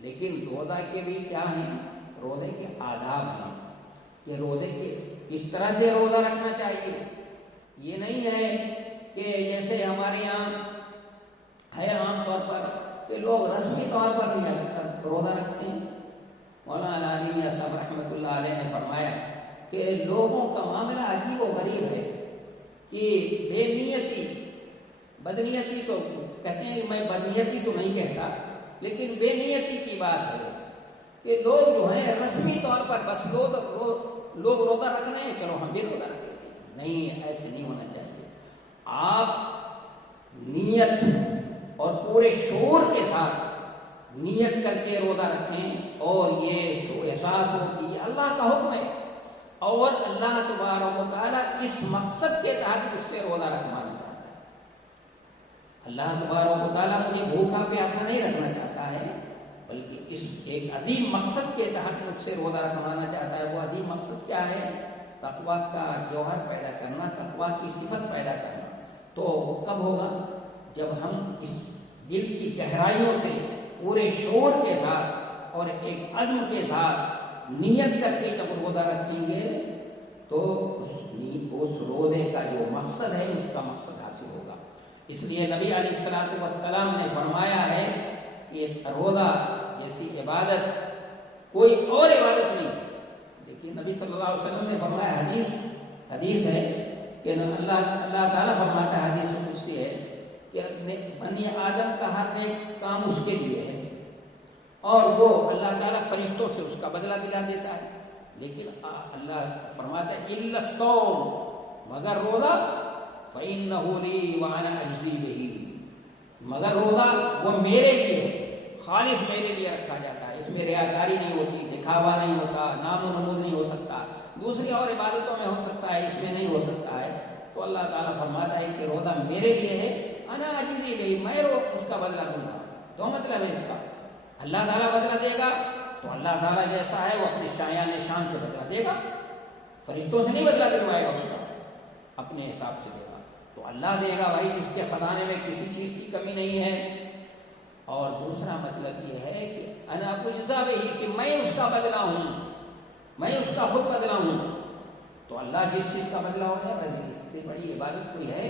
لیکن روزہ کے بھی کیا ہیں؟ روزے کے آداب ہیں کہ روزے کے کس طرح سے روزہ رکھنا چاہیے۔ یہ نہیں ہے کہ جیسے ہمارے یہاں ہے عام طور پر کہ لوگ رسمی طور پر نہیں روزہ رکھتے ہیں۔ مولانا علی میاں صاحب رحمۃ اللہ علیہ نے فرمایا کہ لوگوں کا معاملہ عجیب و غریب ہے کہ بے نیتی بدنیتی تو کہتے ہیں، میں بدنیتی تو نہیں کہتا، لیکن بے نیتی کی بات ہے کہ لوگ جو ہیں رسمی طور پر بس لوگ روزہ رکھ رہے ہیں، چلو ہم بھی روزہ رکھیں گے۔ نہیں، ایسے نہیں ہونا چاہیے۔ آپ نیت اور پورے شعور کے ساتھ نیت کر کے روزہ رکھیں اور یہ احساس ہو کہ یہ اللہ کا حکم ہے اور اللہ تبارک و تعالیٰ اس مقصد کے تحت مجھ سے روزہ رکھوانا چاہتا ہے۔ اللہ تبارک و تعالیٰ مجھے بھوکا پیاسا نہیں رکھنا چاہتا ہے، بلکہ اس ایک عظیم مقصد کے تحت مجھ سے روزہ رکھوانا چاہتا ہے۔ وہ عظیم مقصد کیا ہے؟ تقویٰ کا جوہر پیدا کرنا، تقویٰ کی صفت پیدا کرنا۔ تو وہ کب ہوگا؟ جب ہم اس دل کی گہرائیوں سے پورے شعور کے ساتھ اور ایک عزم کے ساتھ نیت کر کے جب روزہ رکھیں گے تو اس روزے کا جو مقصد ہے اس کا مقصد حاصل ہوگا۔ اس لیے نبی علیہ الصلوۃ والسلام نے فرمایا ہے کہ روزہ جیسی عبادت کوئی اور عبادت نہیں ہے۔ دیکھیے نبی صلی اللہ علیہ وسلم نے فرمایا، حدیث ہے کہ اللہ تعالیٰ فرماتا ہے، حدیث قدسی ہے کہ بنی آدم کا ہر نیک کام اس کے لیے ہے اور وہ اللہ تعالیٰ فرشتوں سے اس کا بدلہ دلا دیتا ہے، لیکن اللہ فرماتا ہے الا الصوم، مگر روزہ فإنہ لی وأنا أجزی بہ، مگر روزہ وہ میرے لیے ہے، خالص میرے لیے رکھا جاتا ہے، اس میں ریاکاری نہیں ہوتی، دکھاوا نہیں ہوتا، نام و نمود نہیں ہو سکتا، دوسری اور عبادتوں میں ہو سکتا ہے، اس میں نہیں ہو سکتا ہے۔ تو اللہ تعالیٰ فرماتا ہے کہ روزہ میرے لیے ہے، انا اجزی بہ، میں اس کا بدلہ دوں گا۔ دو مطلب ہے اس کا، اللہ تعالیٰ بدلہ دے گا تو اللہ تعالیٰ جیسا ہے وہ اپنے شایان شان سے بدلہ دے گا، فرشتوں سے نہیں بدلہ دلوائے گا، اس کا اپنے حساب سے دے گا، تو اللہ دے گا بھائی، جس کے خزانے میں کسی چیز کی کمی نہیں ہے۔ اور دوسرا مطلب یہ ہے کہ انا اجزا بہ، کہ میں اس کا بدلہ ہوں، میں اس کا خود بدلہ ہوں۔ تو اللہ جس چیز کا بدلہ ہوتا ہے، اس سے بڑی عبادت کوئی ہے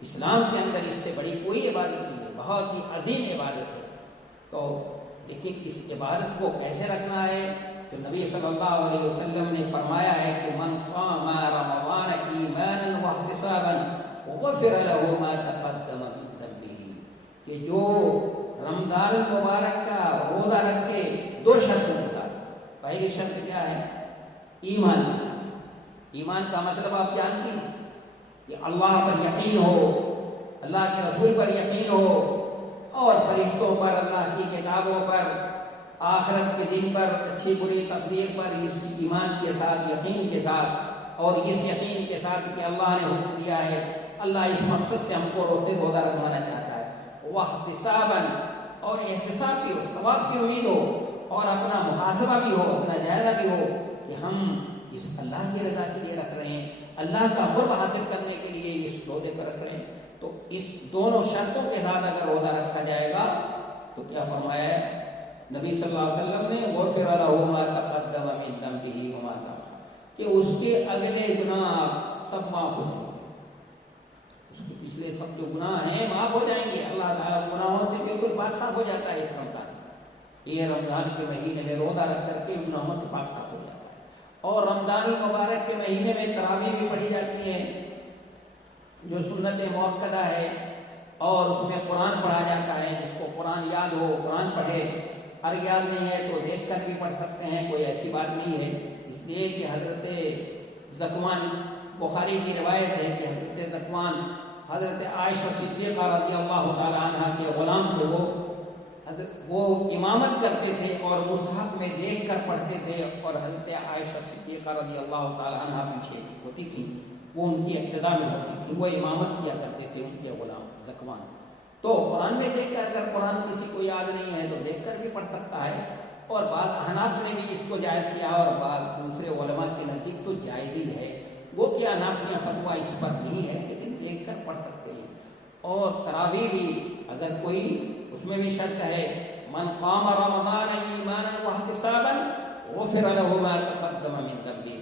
اسلام کے اندر، اس سے بڑی کوئی عبادت نہیں ہے، بہت ہی عظیم عبادت ہے۔ تو لیکن اس عبادت کو کیسے رکھنا ہے؟ تو نبی صلی اللہ علیہ وسلم نے فرمایا ہے کہ من صام رمضان ایمانا واحتسابا غفر له ما تقدم من ذنبه، کہ جو رمضان المبارک کا روزہ رکھے دو شرطوں کے ساتھ۔ پہلی شرط کیا ہے؟ ایمان کی شرط۔ ایمان کا مطلب آپ جانتے ہیں کہ اللہ پر یقین ہو، اللہ کے رسول پر یقین ہو، اور فرشتوں پر، اللہ کی کتابوں پر، آخرت کے دن پر، اچھی بری تقدیر پر، اس ایمان کے ساتھ، یقین کے ساتھ، اور اس یقین کے ساتھ کہ اللہ نے حکم دیا ہے، اللہ اس مقصد سے ہم کو روزہ رکھوانا چاہتا ہے، واحتساباً، اور احتساب بھی ہو، ثواب کی امید ہو، اور اپنا محاسبہ بھی ہو، اپنا جائزہ بھی ہو کہ ہم اس اللہ کی رضا کے لیے رکھ رہے ہیں، اللہ کا قرب حاصل کرنے کے لیے اس روزے کو رکھ رہے ہیں۔ تو اس دونوں شرطوں کے ساتھ اگر روزہ رکھا جائے گا تو کیا فرمایا ہے نبی صلی اللہ علیہ وسلم نے؟ غفر له ما تقدم من ذنبه وما تأخر، کہ اس کے اگلے گناہ سب معاف ہو جائیں گے، اس کے پچھلے سب جو گناہ ہیں معاف ہو جائیں گے۔ اللہ تعالیٰ گناہوں سے بالکل پاک صاف ہو جاتا ہے اس رمضان میں۔ یہ رمضان کے مہینے میں روزہ رکھ کر کے گناہوں سے پاک صاف ہو جاتا ہے۔ اور رمضان المبارک کے مہینے میں تراویح بھی پڑھی جاتی ہے جو سنت مؤکدہ ہے، اور اس میں قرآن پڑھا جاتا ہے، جس کو قرآن یاد ہو قرآن پڑھے، اور یاد نہیں ہے تو دیکھ کر بھی پڑھ سکتے ہیں، کوئی ایسی بات نہیں ہے۔ اس لیے کہ حضرت زکوان، بخاری کی روایت ہے کہ حضرت زکوان حضرت عائشہ صدیقہ رضی اللہ تعالی عنہ کے غلام تھے، وہ امامت کرتے تھے اور مصحف میں دیکھ کر پڑھتے تھے، اور حضرت عائشہ صدیقہ رضی اللہ تعالی عنہ پیچھے ہوتی تھی، وہ ان کی ابتدا میں ہوتی تھی، وہ امامت کیا کرتے تھے ان کے غلام زکوان۔ تو قرآن میں دیکھ کر، اگر قرآن کسی کو یاد نہیں ہے تو دیکھ کر بھی پڑھ سکتا ہے، اور بعض احناف نے بھی اس کو جائز کیا، اور بعض دوسرے علماء کے نزدیک تو جائز ہی ہے، وہ کہ احناف کا فتویٰ اس پر نہیں ہے، لیکن دیکھ کر پڑھ سکتے ہیں۔ اور تراویح بھی اگر کوئی، اس میں بھی شرط ہے من قام رمضان احتسابا غفر له ما تقدم من ذنبه،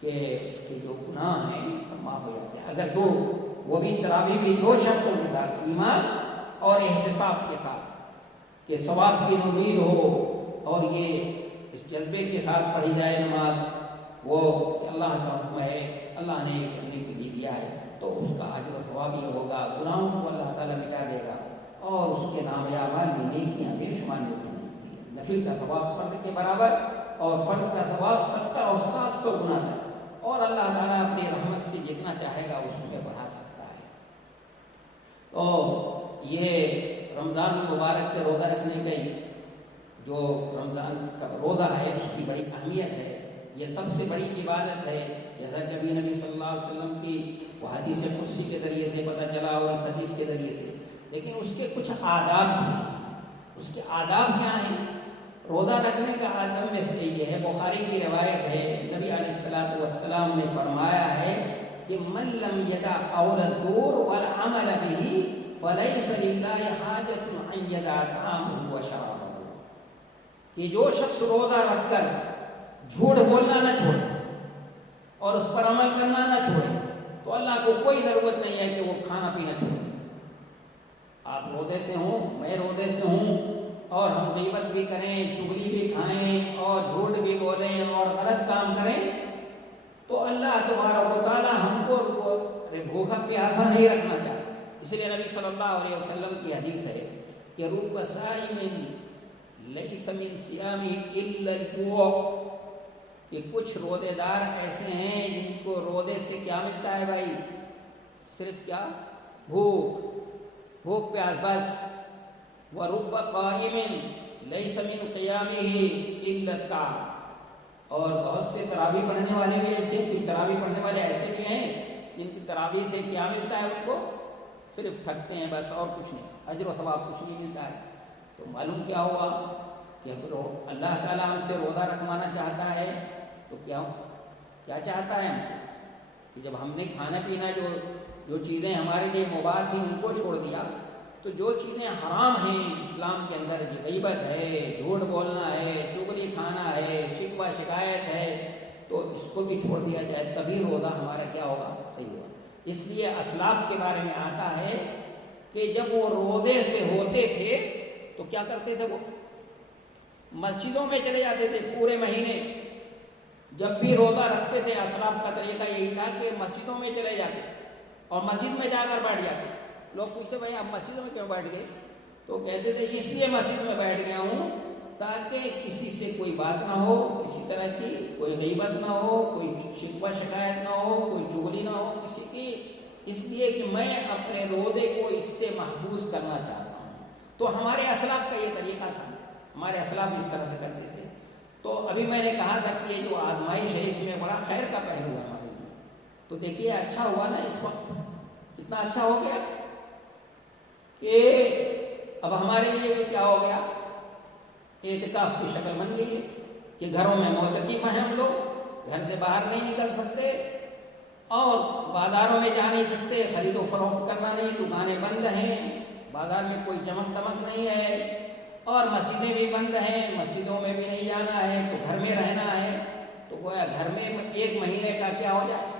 کہ اس کے جو گناہ ہیں سب معاف ہو جاتے ہیں. اگر دو وہ بھی تراویح بھی دو شرطوں کے ساتھ، ایمان اور احتساب کے ساتھ، کہ ثواب کی امید ہو اور یہ اس جذبے کے ساتھ پڑھی جائے نماز، وہ کہ اللہ کا حکم ہے، اللہ نے کرنے کے لیے دیا ہے، تو اس کا اجر و ثواب یہ ہوگا، گناہوں کو اللہ تعالیٰ مٹا دے گا اور اس کے نام اعمال میں نیکیاں بے شمار نیکیاں ملتی ہیں. نفل کا ثواب فرض کے برابر اور فرض کا ثواب 70 اور 700 گنا تک، اور اللہ تعالیٰ اپنی رحمت سے جتنا چاہے گا اس میں بڑھا سکتا ہے. تو یہ رمضان المبارک کے روزہ رکھنے کا جو رمضان کا روزہ ہے اس کی بڑی اہمیت ہے. یہ سب سے بڑی عبادت ہے، جیسا کہ ابھی نبی صلی اللہ علیہ وسلم کی وہ حدیث قدسی کے ذریعے سے پتہ چلا اور اس حدیث کے ذریعے سے. لیکن اس کے کچھ آداب بھی ہیں. اس کے آداب کیا ہیں؟ روزہ رکھنے کا آدب میں سے یہ ہے، بخاری کی روایت ہے، نبی علیہ الصلوۃ والسلام نے فرمایا ہے کہ من لم یدع قول الزور والعمل به فلیس للہ حاجۃ ان یدع طعامہ وشرابہ، کہ جو شخص روزہ رکھ کر جھوٹ بولنا نہ چھوڑے اور اس پر عمل کرنا نہ چھوڑے تو اللہ کو کوئی ضرورت نہیں ہے کہ وہ کھانا پینا چھوڑے. آپ روزے سے ہوں، میں روزے سے ہوں، اور ہم غیبت بھی کریں، چغلی بھی کھائیں اور جھوٹ بھی بولیں اور غلط کام کریں تو اللہ تبارک و تعالیٰ ہم کو بھوکا پیاسا نہیں رکھنا چاہتا. اس لیے نبی صلی اللہ علیہ وسلم کی حدیث ہے کہ رب صائم لیس من صیامہ الا الجوع، کہ کچھ روزے دار ایسے ہیں جن کو روزے سے کیا ملتا ہے بھائی؟ صرف کیا؟ بھوک پیاس بس. وَرُبَّ قَائِمٍ لَيْسَ مِنْ قِيَامِهِ إِلَّا التَّعَبُ، اور بہت سے تراویح پڑھنے والے بھی ایسے، کچھ تراویح پڑھنے والے ایسے بھی ہیں جن کی تراویح سے کیا ملتا ہے؟ ان کو صرف تھکتے ہیں بس، اور کچھ نہیں، اجر و ثواب کچھ نہیں ملتا ہے. تو معلوم کیا ہوا کہ اللہ تعالیٰ ہم سے روزہ رکھوانا چاہتا ہے تو کیا چاہتا ہے ہم سے؟ کہ جب ہم نے کھانا پینا جو چیزیں ہمارے لیے مباح تھیں ان کو چھوڑ دیا، تو جو چیزیں حرام ہیں اسلام کے اندر، غیبت ہے، جھوٹ بولنا ہے، چغلی کھانا ہے، شکوہ شکایت ہے، تو اس کو بھی چھوڑ دیا جائے تبھی روزہ ہمارا کیا ہوگا؟ صحیح ہوگا. اس لیے اسلاف کے بارے میں آتا ہے کہ جب وہ روزے سے ہوتے تھے تو کیا کرتے تھے؟ وہ مسجدوں میں چلے جاتے تھے پورے مہینے. جب بھی روزہ رکھتے تھے اسلاف کا طریقہ یہی تھا کہ مسجدوں میں چلے جاتے اور مسجد میں جا کر بیٹھ جاتے. لوگ پوچھتے بھائی آپ مسجد میں کیوں بیٹھ گئے؟ تو کہتے تھے اس لیے مسجد میں بیٹھ گیا ہوں تاکہ کسی سے کوئی بات نہ ہو، کسی طرح کی کوئی غیبت نہ ہو، کوئی شکوہ شکایت نہ ہو، کوئی چغلی نہ ہو کسی کی، اس لیے کہ میں اپنے روزے کو اس سے محفوظ کرنا چاہتا ہوں. تو ہمارے اسلاف کا یہ طریقہ تھا، ہمارے اسلاف اس طرح سے کرتے تھے. تو ابھی میں نے کہا تھا کہ یہ جو آزمائش ہے اس میں بڑا خیر کا پہلو ہے ہمارے لیے. تو دیکھیے اچھا ہوا نا اس وقت، کتنا اچھا ہو گیا کہ اب ہمارے لیے بھی کیا ہو گیا؟ اعتکاف کی شکل بن گئی ہے کہ گھروں میں معتکف ہیں ہم لوگ، گھر سے باہر نہیں نکل سکتے اور بازاروں میں جا نہیں سکتے، خرید و فروخت کرنا نہیں، دکانیں بند ہیں، بازار میں کوئی چمک دمک نہیں ہے، اور مسجدیں بھی بند ہیں، مسجدوں میں بھی نہیں جانا ہے، تو گھر میں رہنا ہے. تو گویا گھر میں ایک مہینے کا کیا ہو جائے؟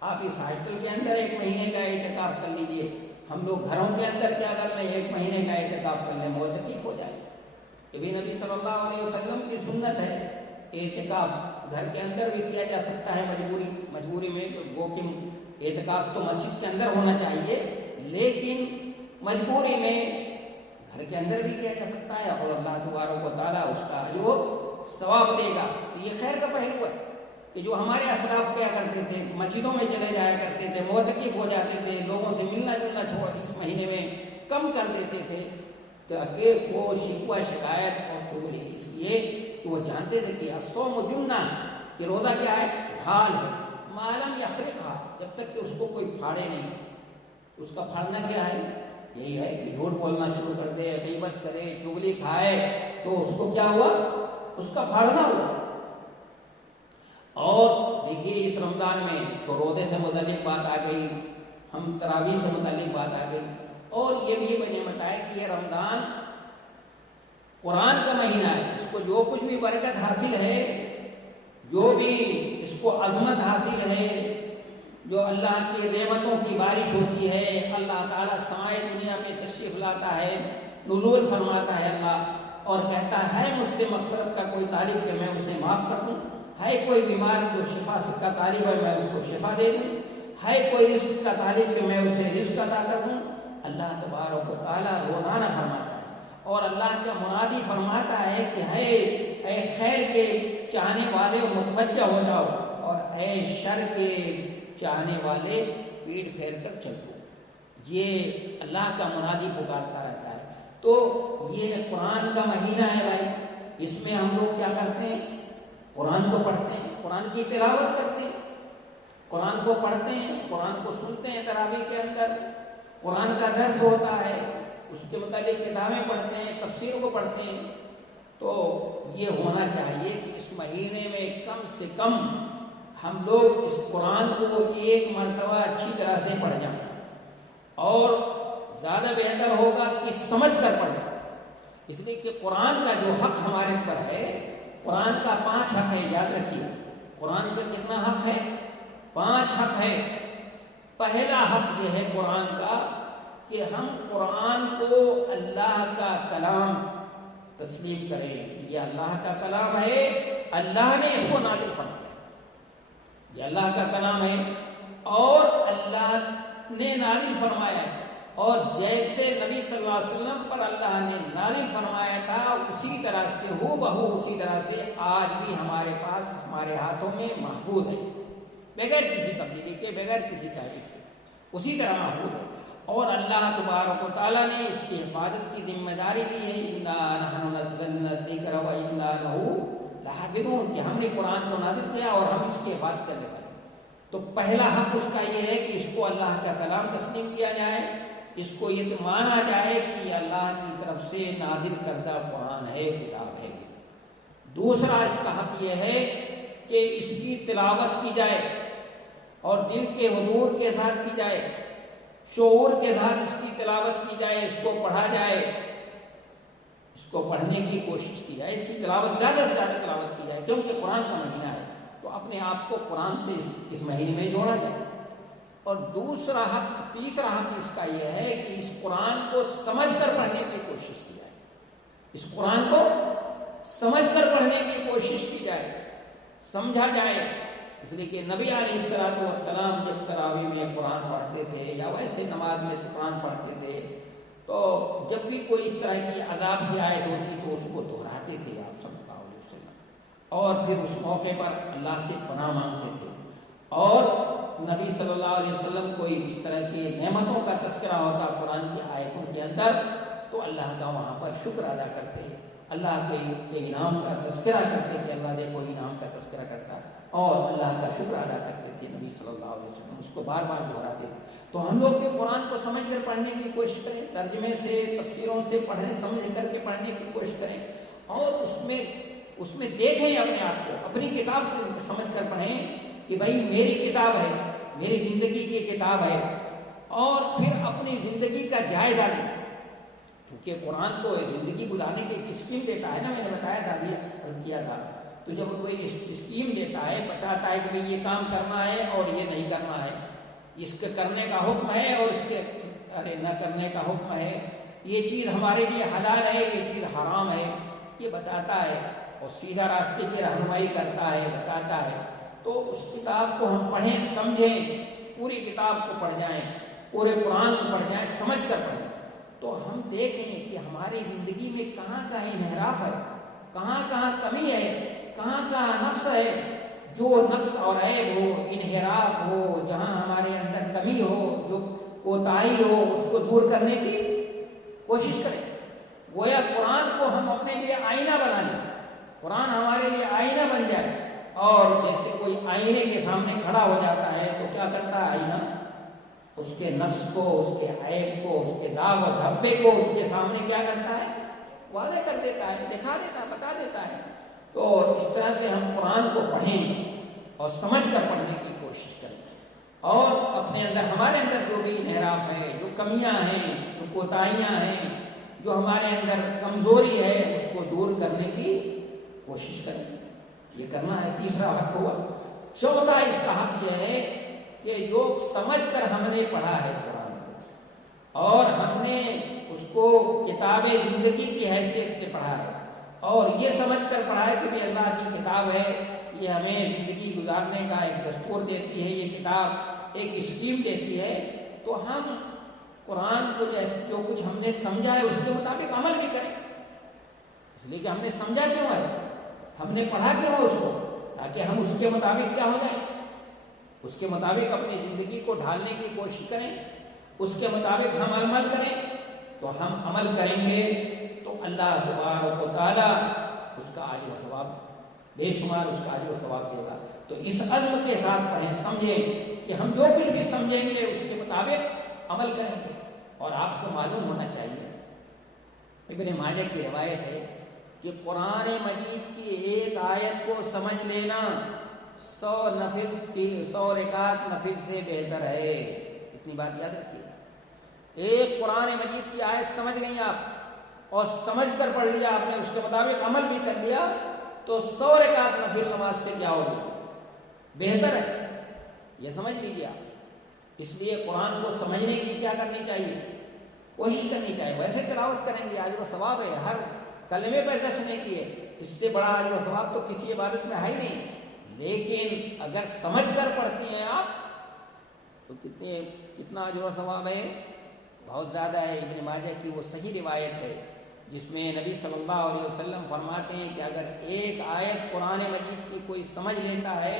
آپ اس ہاسٹل کے اندر ایک مہینے کا اعتکاف کر لیجئے، ہم لوگ گھروں کے اندر کیا کر لیں؟ ایک مہینے کا اعتکاف کر لیں، معتکف ہو جائے. یہ بھی نبی صلی اللہ علیہ وسلم کی سنت ہے. اعتکاف گھر کے اندر بھی کیا جا سکتا ہے مجبوری میں، تو وہ کہ اعتکاف تو مسجد کے اندر ہونا چاہیے، لیکن مجبوری میں گھر کے اندر بھی کیا جا سکتا ہے اور اللہ تبارک و تعالیٰ اس کا اجر و ثواب دے گا. یہ خیر کا پہلو ہے کہ جو ہمارے اسلاف کیا کرتے تھے کہ مسجدوں میں چلے جایا کرتے تھے، معتکف ہو جاتے تھے، لوگوں سے ملنا جلنا چھوڑ اس مہینے میں کم کر دیتے تھے تاکہ وہ شکوہ شکایت اور چغلی، اس لیے کہ وہ جانتے تھے کہ الصوم جنہ، کہ روزہ کیا ہے؟ ڈھال ہے، ما لم یخرقھا، جب تک کہ اس کو کوئی پھاڑے نہیں. اس کا پھاڑنا کیا ہے؟ یہی ہے کہ جھوٹ بولنا شروع کر دے، غیبت کرے، چغلی کھائے، تو اس کو کیا ہوا؟ اس کا پھاڑنا ہوا. اور دیکھیے اس رمضان میں تو روزے سے متعلق بات آ گئی، ہم تراویح سے متعلق بات آ گئی، اور یہ بھی میں نے بتایا کہ یہ رمضان قرآن کا مہینہ ہے، اس کو کو جو کچھ بھی برکت حاصل ہے، جو بھی اس کو عظمت حاصل ہے، جو اللہ کی نعمتوں کی بارش ہوتی ہے، اللہ تعالیٰ سمائے دنیا میں تشریف لاتا ہے، نزول فرماتا ہے اللہ، اور کہتا ہے مجھ سے مغفرت کا کوئی طالب کہ میں اسے معاف کر دوں، ہے کوئی بیمار جو شفا کا طالب ہے میں اس کو شفا دے دوں، ہے کوئی رزق کا طالب کہ میں اسے رزق عطا کر دوں۔ اللہ تبارک و تعالیٰ روزانہ فرماتا ہے، اور اللہ کا منادی فرماتا ہے کہ ہے اے خیر کے چاہنے والے متوجہ ہو جاؤ، اور اے شر کے چاہنے والے پیٹ پھیر کر چل دو۔ یہ اللہ کا منادی پکارتا رہتا ہے۔ تو یہ قرآن کا مہینہ ہے بھائی، اس میں ہم لوگ کیا کرتے ہیں؟ قرآن کو پڑھتے ہیں، قرآن کی تلاوت کرتے ہیں، قرآن کو پڑھتے ہیں، قرآن کو سنتے ہیں تراویح کے اندر، قرآن کا درس ہوتا ہے، اس کے متعلق کتابیں پڑھتے ہیں، تفسیر کو پڑھتے ہیں۔ تو یہ ہونا چاہیے کہ اس مہینے میں کم سے کم ہم لوگ اس قرآن کو ایک مرتبہ اچھی طرح سے پڑھ جائیں، اور زیادہ بہتر ہوگا کہ سمجھ کر پڑھیں، اس لیے کہ قرآن کا جو حق ہمارے پر ہے، قرآن کا 5 حق ہے، یاد رکھیے۔ قرآن کا کتنا حق ہے؟ 5 حق ہے۔ پہلا حق یہ ہے قرآن کا کہ ہم قرآن کو اللہ کا کلام تسلیم کریں، یہ اللہ کا کلام ہے، اللہ نے اس کو نازل فرمایا، یہ اللہ کا کلام ہے اور اللہ نے نازل فرمایا ہے، اور جیسے نبی صلی اللہ علیہ وسلم پر اللہ نے نازل فرمایا تھا اسی طرح سے ہو بہو اسی طرح سے آج بھی ہمارے پاس ہمارے ہاتھوں میں محفوظ ہے، بغیر کسی تبدیلی کے، بغیر کسی تحریف کے، اسی طرح محفوظ ہے۔ اور اللہ تبارک و تعالیٰ نے اس کی حفاظت کی ذمہ داری لی ہے، اِنَّا نَحْنُ نَزَّلْنَا الذِّكْرَ وَإِنَّا لَهُ لَحَافِظُونَ، کہ ہم نے قرآن کو نازل کیا اور ہم اس کی حفاظت کرنے والے ہیں۔ تو پہلا حق اس کا یہ ہے کہ اس کو اللہ کا کلام تسلیم کیا جائے، اس کو یہ مانا جائے کہ یہ اللہ کی طرف سے نازل کردہ قرآن ہے، کتاب ہے۔ دوسرا اس کا حق یہ ہے کہ اس کی تلاوت کی جائے اور دل کے حضور کے ساتھ کی جائے، شعور کے ساتھ اس کی تلاوت کی جائے، اس کو پڑھا جائے، اس کو پڑھنے کی کوشش کی جائے، اس کی تلاوت زیادہ سے زیادہ تلاوت کی جائے، کیونکہ قرآن کا مہینہ ہے تو اپنے آپ کو قرآن سے اس مہینے میں جوڑا جائے۔ اور تیسرا حق اس کا یہ ہے کہ اس قرآن کو سمجھ کر پڑھنے کی کوشش کی جائے، اس قرآن کو سمجھ کر پڑھنے کی کوشش کی جائے، سمجھا جائے، اس لیے کہ نبی علیہ السلام جب تراویح میں قرآن پڑھتے تھے یا ویسے نماز میں قرآن پڑھتے تھے تو جب بھی کوئی اس طرح کی عذاب کی آیت ہوتی تو اس کو دہراتے تھے آپ صلی اللہ علیہ وسلم، اور پھر اس موقع پر اللہ سے پناہ مانگتے تھے، اور نبی صلی اللہ علیہ وسلم کوئی اس طرح کی نعمتوں کا تذکرہ ہوتا قرآن کی آیتوں کے اندر تو اللہ کا وہاں پر شکر ادا کرتے، اللہ کے انعام کا تذکرہ کرتے کہ اللہ دیکھو انعام کا تذکرہ کرتا، اور اللہ کا شکر ادا کرتے تھے نبی صلی اللہ علیہ وسلم، اس کو بار بار دہراتے تھے۔ تو ہم لوگ بھی قرآن کو سمجھ کر پڑھنے کی کوشش کریں، ترجمے سے تفسیروں سے پڑھنے سمجھ کر کے پڑھنے کی کوشش کریں، اور اس میں دیکھیں اپنے آپ کو، اپنی کتاب سے سمجھ کر پڑھیں کہ بھائی میری کتاب ہے، میری زندگی کی کتاب ہے، اور پھر اپنی زندگی کا جائزہ لیں، کیونکہ قرآن کو زندگی گزارنے کی ایک اسکیم دیتا ہے نا، میں نے بتایا تھا ابھی عرض کیا تھا، تو جب کوئی اسکیم دیتا ہے بتاتا ہے کہ بھئی یہ کام کرنا ہے اور یہ نہیں کرنا ہے، اس کے کرنے کا حکم ہے اور اس کے نہ کرنے کا حکم ہے، یہ چیز ہمارے لیے حلال ہے، یہ چیز حرام ہے، یہ بتاتا ہے اور سیدھا راستے کی رہنمائی کرتا ہے، بتاتا ہے، تو اس کتاب کو ہم پڑھیں، سمجھیں، پوری کتاب کو پڑھ جائیں، پورے قرآن کو پڑھ جائیں، سمجھ کر پڑھیں، تو ہم دیکھیں کہ ہماری زندگی میں کہاں کہاں انحراف ہے، کہاں کہاں کمی ہے، کہاں کہاں نقص ہے، جو نقص اور عیب ہو، انحراف ہو، جہاں ہمارے اندر کمی ہو، جو کوتاہی ہو، اس کو دور کرنے کی کوشش کریں۔ گویا قرآن کو ہم اپنے لیے آئینہ بنا لیں، قرآن ہمارے لیے آئینہ بن جائے، اور جیسے کوئی آئینے کے سامنے کھڑا ہو جاتا ہے تو کیا کرتا ہے آئینہ؟ اس کے نقص کو، اس کے عیب کو، اس کے داغ و دھبے کو اس کے سامنے کیا کرتا ہے؟ واضح کر دیتا ہے، دکھا دیتا ہے، بتا دیتا ہے۔ تو اس طرح سے ہم قرآن کو پڑھیں اور سمجھ کر پڑھنے کی کوشش کریں، اور اپنے اندر، ہمارے اندر جو بھی انحراف ہے، جو کمیاں ہیں، جو کوتاہیاں ہیں، جو ہمارے اندر کمزوری ہے، اس کو دور کرنے کی کوشش کریں، یہ کرنا ہے، تیسرا حق ہوا۔ چوتھا اس کا حق یہ ہے کہ جو سمجھ کر ہم نے پڑھا ہے قرآن کو اور ہم نے اس کو کتاب زندگی کی حیثیت سے پڑھا ہے اور یہ سمجھ کر پڑھا ہے کہ بھی اللہ کی کتاب ہے، یہ ہمیں زندگی گزارنے کا ایک دستور دیتی ہے، یہ کتاب ایک اسکیم دیتی ہے، تو ہم قرآن کو جیسے جو کچھ ہم نے سمجھا ہے اس کے مطابق عمل بھی کریں، اس لیے کہ ہم نے سمجھا کیوں ہے، ہم نے پڑھا کیوں ہے اس کو، تاکہ ہم اس کے مطابق کیا ہو جائیں، اس کے مطابق اپنی زندگی کو ڈھالنے کی کوشش کریں، اس کے مطابق ہم عمل کریں، تو ہم عمل کریں گے تو اللہ تبارک و تعالیٰ اس کا اجر و ثواب بے شمار اس کا اجر و ثواب دے گا۔ تو اس عزم کے ساتھ پڑھیں، سمجھیں کہ ہم جو کچھ بھی سمجھیں گے اس کے مطابق عمل کریں گے۔ اور آپ کو معلوم ہونا چاہیے، ابن ماجہ کی روایت ہے کہ قرآن مجید کی ایک آیت کو سمجھ لینا 100 رکعت نفل سے بہتر ہے۔ اتنی بات یاد رکھیے، ایک قرآن مجید کی آیت سمجھ گئی آپ اور سمجھ کر پڑھ لیا آپ نے، اس کے مطابق عمل بھی کر لیا، تو 100 رکعت نفل نماز سے کیا ہوگی، بہتر ہے، یہ سمجھ لیجیے آپ۔ اس لیے قرآن کو سمجھنے کی کیا کرنی چاہیے، کوشش کرنی چاہیے۔ ویسے تلاوت کریں گے اجر و ثواب ہے، ہر کلمے پہ 10 نیکی ہے، اس سے بڑا اجر و ثواب تو کسی عبادت میں ہے ہی نہیں، لیکن اگر سمجھ کر پڑھتی ہیں آپ تو کتنا اجر و ثواب ہے، بہت زیادہ ہے۔ ابن ماجہ کی وہ صحیح روایت ہے جس میں نبی صلی اللہ علیہ وسلم فرماتے ہیں کہ اگر ایک آیت قرآن مجید کی کوئی سمجھ لیتا ہے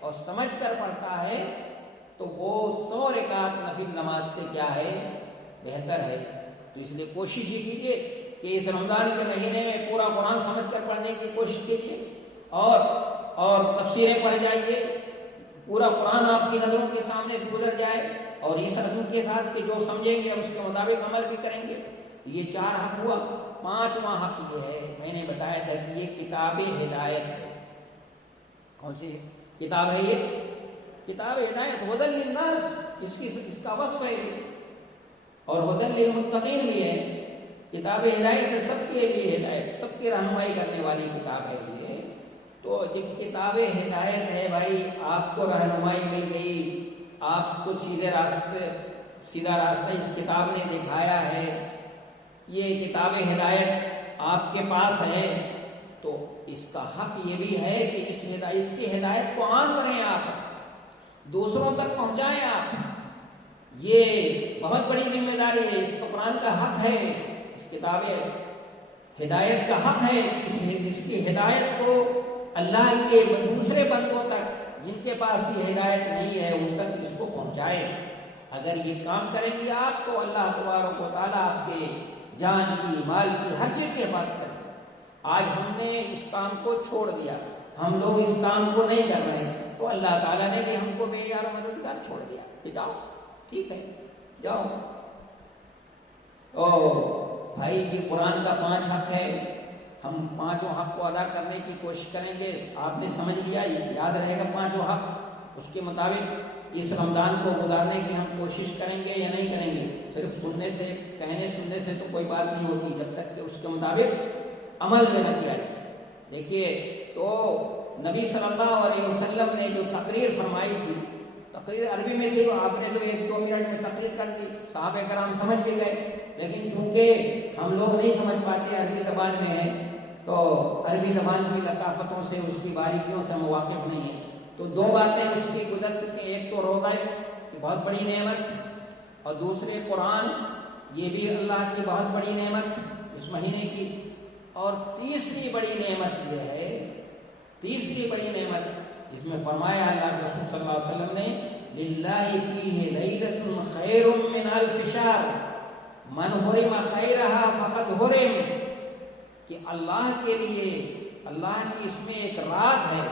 اور سمجھ کر پڑھتا ہے تو وہ 100 رکعت نفل نماز سے کیا ہے، بہتر ہے۔ تو اس لیے کوشش ہی کیجیے کہ اس رمضان کے مہینے میں پورا قرآن سمجھ کر پڑھنے کی کوشش کیجیے اور تفسیریں پڑھ جائیے، پورا قرآن آپ کی نظروں کے سامنے سے گزر جائے، اور اس عزم کے ساتھ کہ جو سمجھیں گے اس کے مطابق عمل بھی کریں گے۔ یہ 4 حق ہوا۔ 5واں حق یہ ہے، میں نے بتایا تھا کہ یہ کتاب ہدایت ہے۔ کون سی کتاب ہے یہ؟ کتاب ہدایت، ہدی للناس، اس کا وصف ہے، اور ہدی للمتقین بھی ہے۔ کتاب ہدایت ہے، سب کے لیے ہدایت، سب کی رہنمائی کرنے والی کتاب ہے یہ۔ تو جب کتاب ہدایت ہے بھائی، آپ کو رہنمائی مل گئی، آپ کو سیدھا راستہ اس کتاب نے دکھایا ہے، یہ کتاب ہدایت آپ کے پاس ہے، تو اس کا حق یہ بھی ہے کہ اس کی ہدایت کو عام کریں، آپ دوسروں تک پہنچائیں۔ آپ یہ بہت بڑی ذمہ داری ہے، اس قرآن کا حق ہے، اس کتاب ہدایت کا حق ہے، اس کی ہدایت کو اللہ کے دوسرے بندوں تک جن کے پاس یہ ہدایت نہیں ہے ان تک اس کو پہنچائے۔ اگر یہ کام کریں گے آپ تو اللہ تبارک و تعالیٰ آپ کے جان کی، مال کی، ہر چیز کی حفاظت کرے گا۔ آج ہم نے اس کام کو چھوڑ دیا، ہم لوگ اس کام کو نہیں کر رہے، تو اللہ تعالیٰ نے بھی ہم کو بے یار و مددگار چھوڑ دیا کہ جاؤ، ٹھیک ہے جاؤ۔ او بھائی، یہ قرآن کا 5 حق ہے، ہم 5 حق کو ادا کرنے کی کوشش کریں گے۔ آپ نے سمجھ لیا، یاد رہے گا 5 حق، اس کے مطابق اس رمضان کو گزارنے کی ہم کوشش کریں گے یا نہیں کریں گے؟ صرف کہنے سننے سے تو کوئی بات نہیں ہوتی جب تک کہ اس کے مطابق عمل میں نہ کیا جائے۔ دیکھیے، تو نبی صلی اللہ علیہ وسلم نے جو تقریر فرمائی تھی، تقریر عربی میں تھی، آپ نے تو 1-2 منٹ میں تقریر کر دی، صحابہ کرام سمجھ بھی گئے، لیکن چونکہ ہم لوگ نہیں سمجھ پاتے، عربی زبان میں ہے، تو عربی زبان کی لطافتوں سے، اس کی باریکیوں سے ہم واقف نہیں ہیں، تو 2 باتیں اس کی گزر چکی ہیں۔ ایک تو روزہ کی بہت بڑی نعمت، اور دوسرے قرآن، یہ بھی اللہ کی بہت بڑی نعمت اس مہینے کی، اور تیسری بڑی نعمت یہ ہے، تیسری بڑی نعمت اس میں فرمایا اللہ کے رسول صلی اللہ علیہ وسلم نے، للہ فیہ لیلۃ خیر من الف شہر من حرم خیرہا فقد حرم، کہ اللہ کے لیے، اللہ کی اس میں ایک رات ہے۔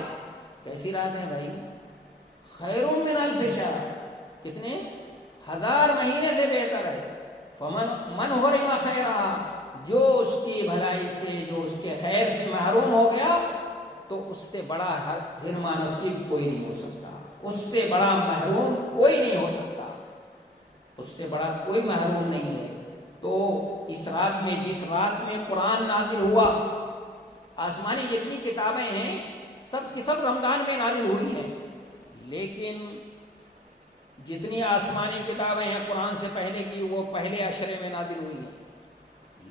کیسی رات ہے بھائی؟ خیر من الف شہر، کتنے 1000 مہینے سے بہتر ہے۔ من حرم خیرہا، جو اس کی بھلائی سے، جو اس کے خیر سے محروم ہو گیا، تو اس سے بڑا حرمہ نصیب کوئی نہیں ہو سکتا، اس سے بڑا محروم کوئی نہیں ہو سکتا، اس سے بڑا کوئی محروم نہیں ہے۔ تو اس رات میں، جس رات میں قرآن نازل ہوا، آسمانی جتنی کتابیں ہیں سب کی سب رمضان میں نازل ہوئی ہیں، لیکن جتنی آسمانی کتابیں ہیں قرآن سے پہلے کی وہ پہلے عشرے میں نازل ہوئی ہیں،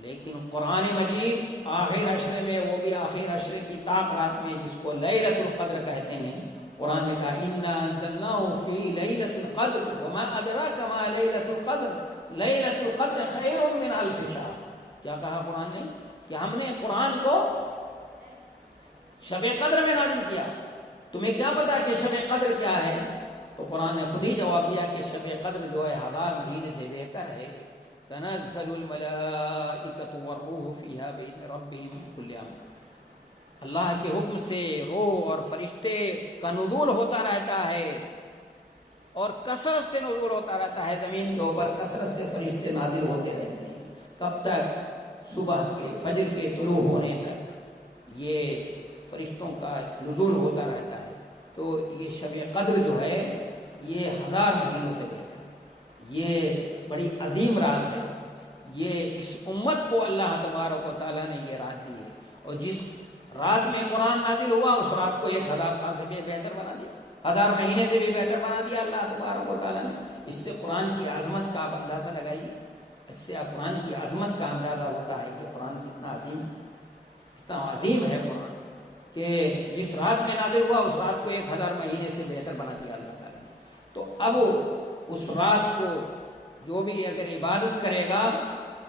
لیکن قرآن مجید آخر عشرے میں، وہ بھی آخر عشرے کی طاق رات میں، جس کو لیلۃ القدر کہتے ہیں۔ قرآن نے کہا اِنَّا أَنزَلْنَاهُ فِي لَيْلَةِ الْقَدْرِ وَمَا أَدْرَاكَ مَا لَيْلَةُ الْقَدْرِ لَيْلَةُ الْقَدْرِ خَيْرٌ مِّنْ أَلْفِ شَهْرٍ۔ کیا کہا قرآن نے؟ کہ ہم نے قرآن کو شب قدر میں نازل کیا، تمہیں کیا پتا کہ شب قدر کیا ہے؟ تو قرآن نے خود ہی جواب دیا کہ شب قدر جو ہے 1000 مہینے سے بہتر ہے۔ تنزل الملائکۃ والروح فیہا بإذن ربہم من کل امر، اللہ کے حکم سے روح اور فرشتے کا نزول ہوتا رہتا ہے، اور کثرت سے نزول ہوتا رہتا ہے زمین کے اوپر، کثرت سے فرشتے نازل ہوتے رہتے ہیں۔ کب تک؟ صبح کے فجر کے طلوع ہونے تک یہ فرشتوں کا نزول ہوتا رہتا ہے۔ تو یہ شب قدر جو ہے یہ 1000 مہینوں سے بہتر ہے، یہ بڑی عظیم رات ہے، یہ اس امت کو اللہ تبارک و تعالیٰ نے یہ رات دی ہے، اور جس رات میں قرآن نازل ہوا اس رات کو 1000 سال سے بھی بہتر بنا دیا، 1000 مہینے سے بھی بہتر بنا دیا اللہ تبارک و تعالیٰ نے۔ اس سے قرآن کی عظمت کا آپ اندازہ لگائیے، اس سے قرآن کی عظمت کا اندازہ ہوتا ہے کہ قرآن کتنا عظیم ہے قرآن، کہ جس رات میں نازل ہوا اس رات کو 1000 مہینے سے بہتر بنا دیا اللہ تعالیٰ نے۔ تو اب اس رات کو جو بھی اگر عبادت کرے گا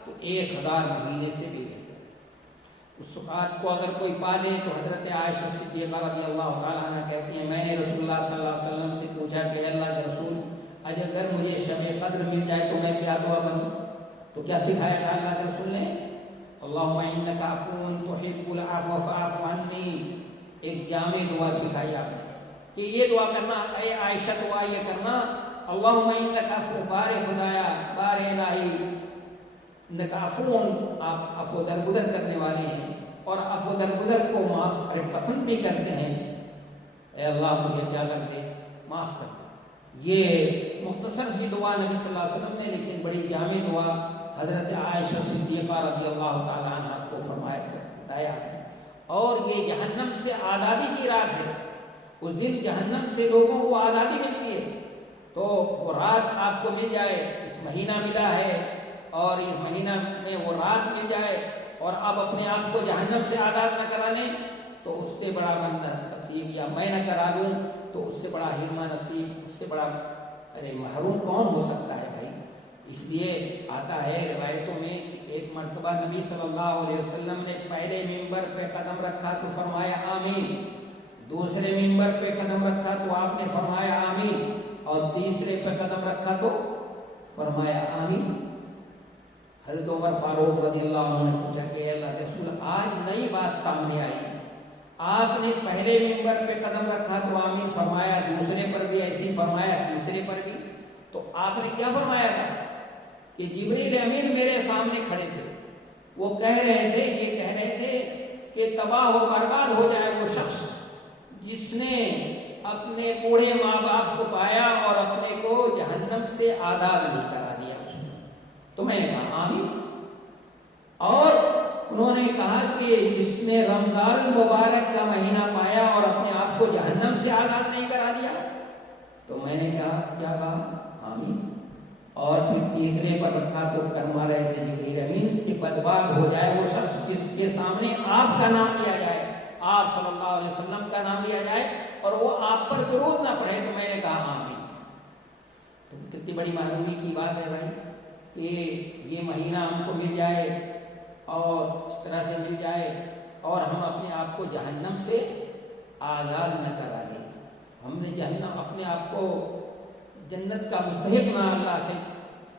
تو 1000 مہینے سے بھی بہتر۔ اس رات کو اگر کوئی پا لے تو حضرت عائشہ صدیقہ رضی اللہ تعالیٰ عنہ کہتی ہیں میں نے رسول اللہ صلی اللہ علیہ وسلم سے پوچھا کہ اللہ کے رسول اگر مجھے شب قدر مل جائے تو میں کیا دعا کروں؟ تو کیا سکھایا تھا اللہ کے رسول نے؟ اللہم انک عفو تحب العفو فاعف عنی، ایک جامع دعا سکھائی آپ نے کہ یہ دعا کرنا، اے عائشہ دعا یہ کرنا، اللہم انک عفو، بار خدایا، بار الہی، انک عفو، آپ عفو درگزر کرنے والے ہیں اور عفو درگزر کو معاف پسند بھی کرتے ہیں، اے اللہ مجھے کیا کر دے، معاف کر دے۔ یہ مختصر سی دعا نبی صلی اللہ علیہ وسلم نے، لیکن بڑی جامع دعا حضرت عائشہ صدیقہ رضی اللہ تعالیٰ عنہ کو فرمایا بتایا۔ اور یہ جہنم سے آزادی کی رات ہے، اس دن جہنم سے لوگوں کو آزادی ملتی ہے، تو وہ رات آپ کو مل جائے، اس مہینہ ملا ہے اور اس مہینہ میں وہ رات مل جائے اور آپ اپنے آپ کو جہنم سے آزاد نہ کرا لیں تو اس سے بڑا نصیب، یا میں نہ کرا لوں تو اس سے بڑا ہرما نصیب، اس سے بڑا محروم کون ہو سکتا ہے بھائی۔ اس لیے آتا ہے روایتوں میں کہ ایک مرتبہ نبی صلی اللہ علیہ وسلم نے پہلے ممبر پہ قدم رکھا تو فرمایا آمین، دوسرے ممبر پہ قدم رکھا تو آپ نے فرمایا آمین، اور تیسرے پہ قدم رکھا تو فرمایا آمین۔ حضرت عمر فاروق رضی اللہ عنہ نے پوچھا کہ اللہ کے رسول آج نئی بات سامنے آئی، آپ نے پہلے ممبر پہ قدم رکھا تو آمین فرمایا، دوسرے پر بھی ایسی فرمایا، تیسرے پر بھی، تو آپ نے کیا فرمایا تھا کہ جبریل امین میرے سامنے کھڑے تھے، وہ کہہ رہے تھے، یہ کہہ رہے تھے کہ تباہ و برباد ہو جائے وہ شخص جس نے اپنے بوڑھے ماں باپ کو پایا اور اپنے کو جہنم سے آزاد نہیں کرا دیا اس نے۔ تو میں نے کہا آمین، اور انہوں نے کہا کہ جس نے رمضان المبارک کا مہینہ پایا اور اپنے آپ کو جہنم سے آزاد نہیں کرا دیا، تو میں نے کہا کیا کہا آمین، اور پھر تیسرے پر رکھا تو فرما رہے تھے جبریل امین کہ برباد ہو جائے وہ شخص جس کے سامنے آپ کا نام لیا جائے، آپ صلی اللہ علیہ وسلم کا نام لیا جائے اور وہ آپ پر درود نہ پڑھے۔ تو میں نے کہا آمین۔ تو کتنی بڑی محرومی کی بات ہے بھائی کہ یہ مہینہ ہم کو مل جائے اور اس طرح سے مل جائے اور ہم اپنے آپ کو جہنم سے آزاد نہ کرا لیں، ہم نے جہنم اپنے آپ کو جنت کا مستحق نہ اللہ سے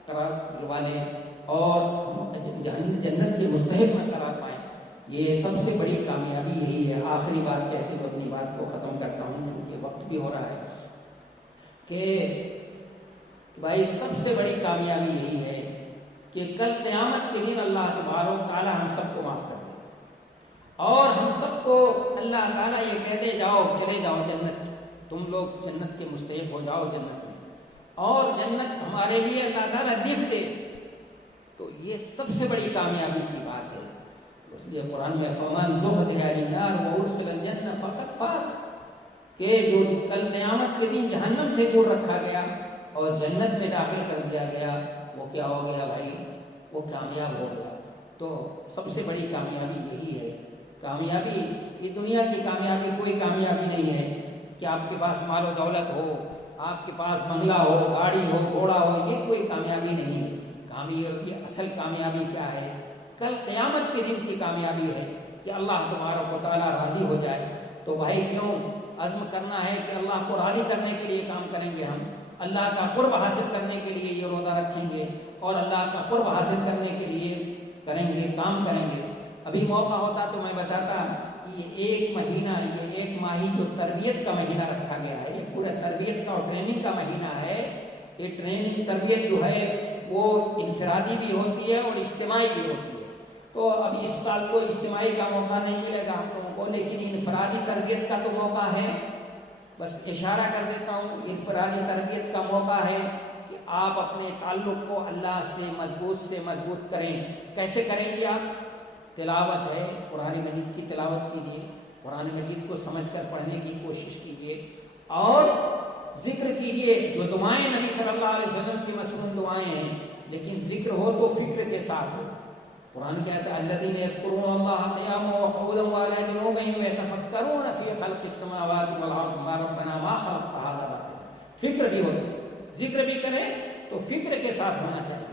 قرار دلوا لیں اور جنت کے مستحق نہ قرار پائیں۔ یہ سب سے بڑی کامیابی یہی ہے۔ آخری بات کہتے ہوئے اپنی بات کو ختم کرتا ہوں کیونکہ وقت بھی ہو رہا ہے کہ بھائی سب سے بڑی کامیابی یہی ہے کہ کل قیامت کے دن اللہ تبارک و تعالیٰ ہم سب کو معاف کر دے اور ہم سب کو اللہ تعالیٰ یہ کہہ دے جاؤ چلے جاؤ جنت، تم لوگ جنت کے مستحق ہو جاؤ جنت میں، اور جنت ہمارے لیے اللہ تعالیٰ لکھ دے۔ تو یہ سب سے بڑی کامیابی کی بات ہے۔ اس لیے قرآن میں فمن زحزح عن النار وادخل الجنہ فقد فاز، کہ جو کل قیامت کے دن جہنم سے دور رکھا گیا اور جنت میں داخل کر دیا گیا، وہ کیا ہو گیا بھائی؟ وہ کامیاب ہو گیا۔ تو سب سے بڑی کامیابی یہی ہے۔ کامیابی یہ دنیا کی کامیابی کوئی کامیابی نہیں ہے کہ آپ کے پاس مال و دولت ہو، آپ کے پاس بنگلہ ہو، گاڑی ہو، گھوڑا ہو، یہ کوئی کامیابی نہیں ہے۔ کامیابی اصل کامیابی کیا ہے؟ کل قیامت کے دن کی کامیابی ہے کہ اللہ تبارک و تعالیٰ راضی ہو جائے۔ تو بھائی کیوں عزم کرنا ہے کہ اللہ کو راضی کرنے کے لیے کام کریں گے، ہم اللہ کا قرب حاصل کرنے کے لیے یہ روزہ رکھیں گے اور اللہ کا قرب حاصل کرنے کے لیے کریں گے، کام کریں گے۔ ابھی موقع ہوتا تو میں بتاتا کہ یہ ایک مہینہ، یہ ایک ماہی جو تربیت کا مہینہ رکھا گیا ہے، یہ پورا تربیت کا اور ٹریننگ کا مہینہ ہے۔ یہ ٹریننگ تربیت جو ہے وہ انفرادی بھی ہوتی ہے اور اجتماعی بھی ہوتی ہے۔ تو اب اس سال تو اجتماعی کا موقع نہیں ملے گا ہم لوگوں کو، لیکن انفرادی تربیت کا تو موقع ہے۔ بس اشارہ کر دیتا ہوں، انفرادی تربیت کا موقع ہے کہ آپ اپنے تعلق کو اللہ سے مضبوط کریں۔ کیسے کریں گے آپ؟ تلاوت ہے، قرآن مجید کی تلاوت کیجیے، قرآن مجید کو سمجھ کر پڑھنے کی کوشش کیجیے اور ذکر کیجیے۔ جو دعائیں نبی صلی اللہ علیہ وسلم کی مسنون دعائیں ہیں، لیکن ذکر ہو تو فکر کے ساتھ ہو۔ قرآن کہتا ہے الذین یذکرون اللہ قیاما وقعودا وعلی جنوبہم ویتفکرون فی خلق السماوات والارض ما ربنا ما خلقت ھذا باطلا۔ فکر بھی ہوتی ہے، ذکر بھی کریں تو فکر کے ساتھ ہونا چاہیے،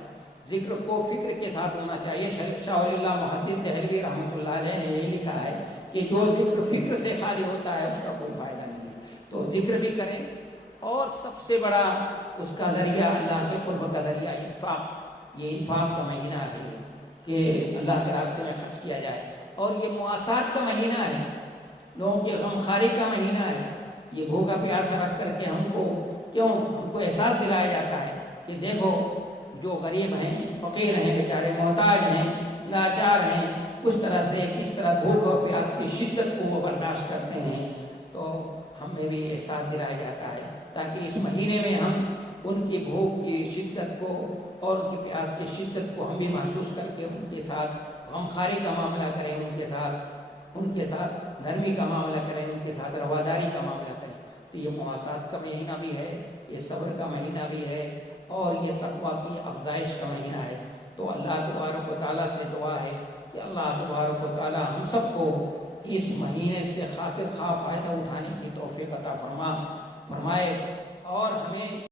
ذکر کو فکر کے ساتھ ہونا چاہیے۔ شاہ ولی اللہ محدث دہلوی رحمۃ اللہ علیہ نے یہی لکھا ہے کہ جو ذکر فکر سے خالی ہوتا ہے اس کا کوئی فائدہ نہیں ہے۔ تو ذکر بھی کریں، اور سب سے بڑا اس کا ذریعہ اللہ کے قرب کا ذریعہ انفاق۔ یہ انفاق کا مہینہ ہے کہ اللہ کے راستے میں خرچ کیا جائے، اور یہ مواسات کا مہینہ ہے، لوگوں کی غمخواری کا مہینہ ہے۔ یہ بھوکا پیاسا رکھ کر کے ہم کو احساس دلایا جاتا ہے کہ دیکھو جو غریب ہیں، فقیر ہیں، بیچارے محتاج ہیں، لاچار ہیں، کس طرح بھوک اور پیاس کی شدت کو وہ برداشت کرتے ہیں۔ تو ہمیں بھی احساس دلایا جاتا ہے تاکہ اس مہینے میں ہم ان کی بھوک کی شدت کو اور ان کی پیاس کی شدت کو ہم بھی محسوس کر کے ان کے ساتھ غمخواری کا معاملہ کریں، ان کے ساتھ نرمی کا معاملہ کریں، ان کے ساتھ رواداری کا معاملہ کریں۔ تو یہ مواسات کا مہینہ بھی ہے، یہ صبر کا مہینہ بھی ہے، اور یہ تقویٰ کی افزائش کا مہینہ ہے۔ تو اللہ تبارک و تعالیٰ سے دعا ہے کہ اللہ تبارک و تعالیٰ ہم سب کو اس مہینے سے خاطر خواہ فائدہ اٹھانے کی توفیق عطا فرمائے اور ہمیں